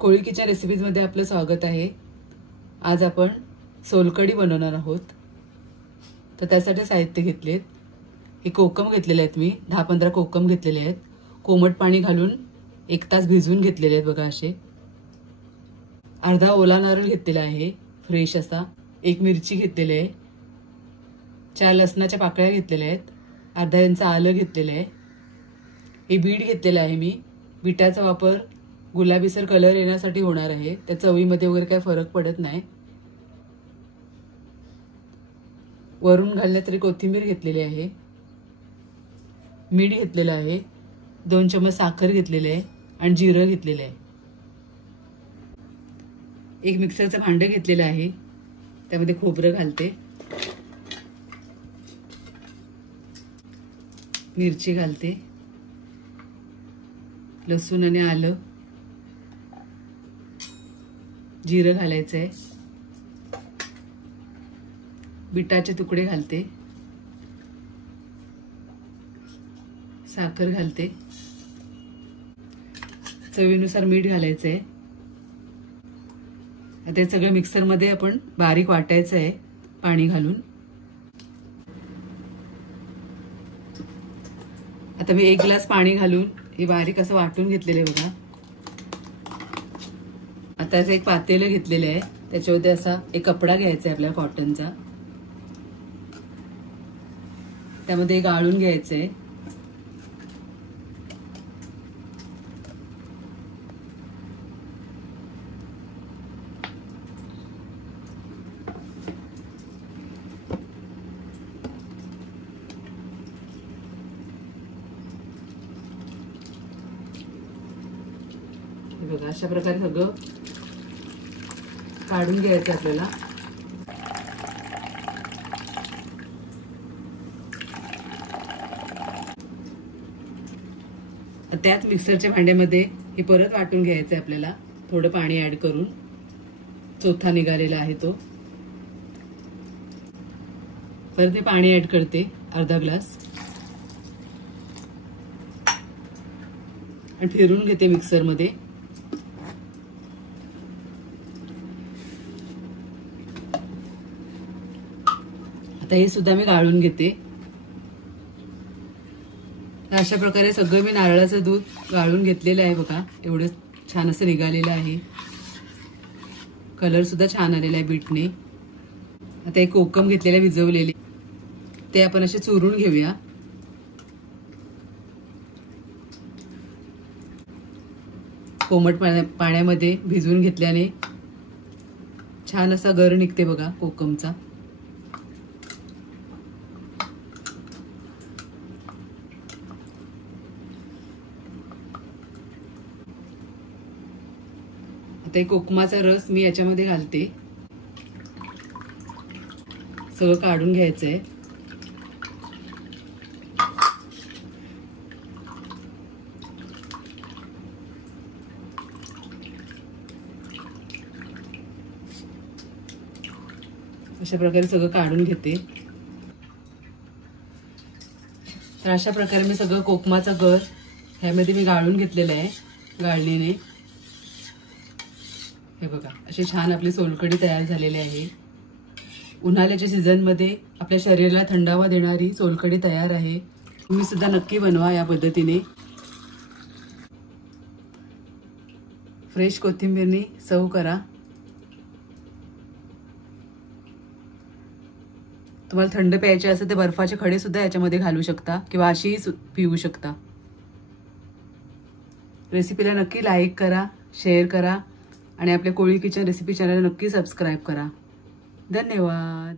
कोळी kitchen recipes मध्ये आपलं स्वागत आहे। आज आपण सोलकढी बनवणार आहोत। तर त्यासाठी साहित्य घेतलेत, हे कोकम घेतलेले आहेत, मी 10-15 कोकम घेतलेले आहेत। कोमट पाणी घालून 1 तास भिजवून घेतलेले आहेत बघा असे। अर्धा ओला नारळ घेतलेला आहे फ्रेश असा, 1 मिरची घेतलेली आहे, 4 लसणाच्या पाकळ्या घेतलेल्या आहेत, अर्धा इंच आलं घेतलेलं आहे। हे बीट घेतलेलं आहे मी। बीटाचा वापर गुलाबीसर कलर येण्यासाठी होणार आहे, त्या चवीमध्ये वगैरे काही फरक पडत नाही। वरून घालण्यासाठी कोथिंबीर घेतलेली आहे, मीठ घेतलेलं आहे, 2 चमच साखर घेतलेले आहे आणि जिरं घेतलेलं आहे। एक मिक्सरचं भांडं घेतलेलं आहे, त्यामध्ये खोबरं घालते, मिरची घालते, लसूण आणि आलं, जिरं घालायचं आहे, बीटाचे तुकडे घालते, साखर घालते, चवीनुसार मीठ घालायचं आहे। आता हे सगळं मिक्सर मध्ये आपण बारीक वाटायचं आहे पाणी घालून। आता मी 1 ग्लास पाणी घालून हे बारीक असं वाटून घेतलेलं आहे बघा। आता असं एक पातेलं घेतलेलं आहे, त्याच्यामध्ये असा एक कपडा घ्यायचा आहे आपल्याला कॉटनचा, त्यामध्ये गाळून घ्यायचं आहे। बघा अशा प्रकारे सगळं काढून घ्यायचं आपल्याला। त्याच मिक्सरच्या भांड्यामध्ये हे परत वाटून घ्यायचं आहे आपल्याला, थोडं पाणी ऍड करून। चोथा निघालेला आहे तो, परत मी पाणी ऍड करते अर्धा ग्लास आणि फिरून घेते मिक्सर मध्ये। आता हे सुद्धा मी गाळून घेते। अशा प्रकारे सगळं मी नारळाचं दूध गाळून घेतलेलं आहे बघा, एवढं छान असं निघालेलं आहे, कलर सुद्धा छान आलेला आहे बीटने। आता एक कोकम घेतलेले भिजवलेले, ते आपण असे चुरून घेऊया। कोमट पाण्यामध्ये भिजवून घेतल्याने छान असा गर निघते बघा कोकमचा। आता कोकमाचा रस मी याच्यामध्ये घालते, सगळं काढून घ्यायचंय। अशा प्रकारे सगळं काढून घेते। तर अशा प्रकारे मी सगळं कोकमाचा गर ह्यामध्ये मी गाळून घेतलेलं आहे गाळणीने। हे बघा अशी छान आपली सोलकढी तयार झालेली आहे। उन्हाळ्याच्या सीझन मध्ये आपल्या शरीराला थंडावा देणारी सोलकढी तयार आहे। तुम्ही सुद्धा नक्की बनवा या पद्धतीने। फ्रेश कोथिंबीरनी सर्व करा। तुम्हाला थंड प्यायचे असेल तर बर्फाचे खडे सुद्धा याच्यामध्ये घालू शकता किंवा अशीही पिऊ शकता। रेसिपीला नक्की लाईक करा, शेअर करा आणि आपल्या कोळी किचन रेसिपी चॅनल नक्की सबस्क्राइब करा। धन्यवाद।